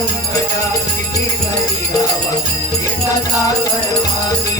पंकजा किती घरी गावा येतात सर्वांनी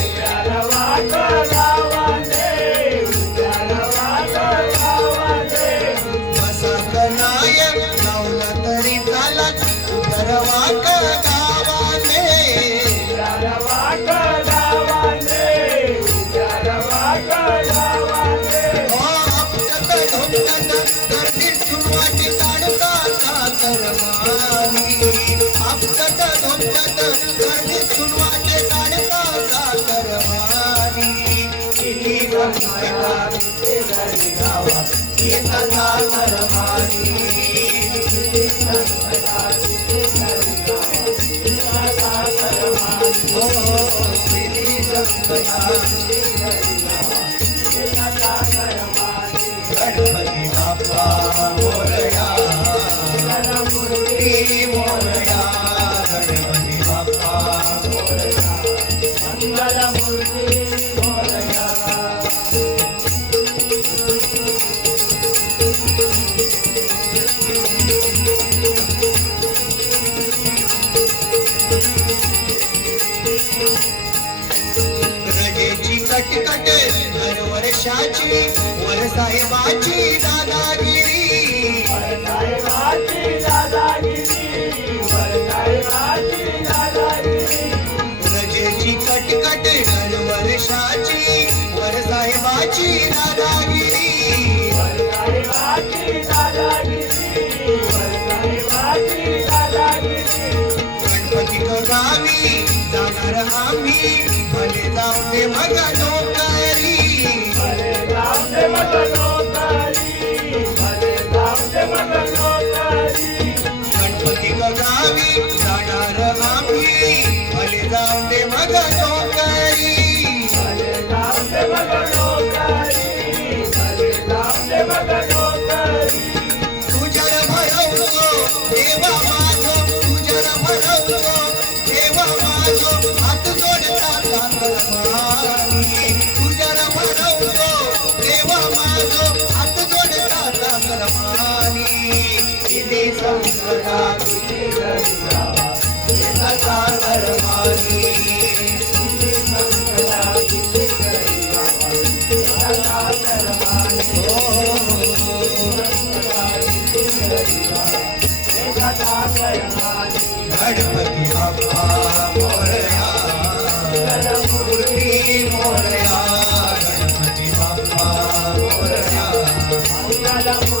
Oh, Sri Santa Adam.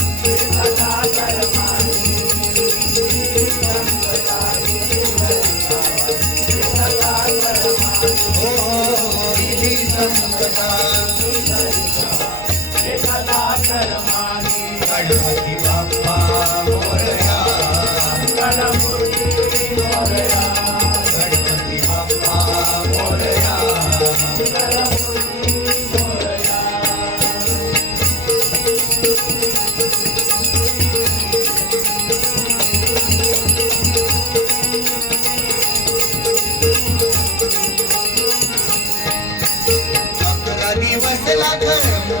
लागे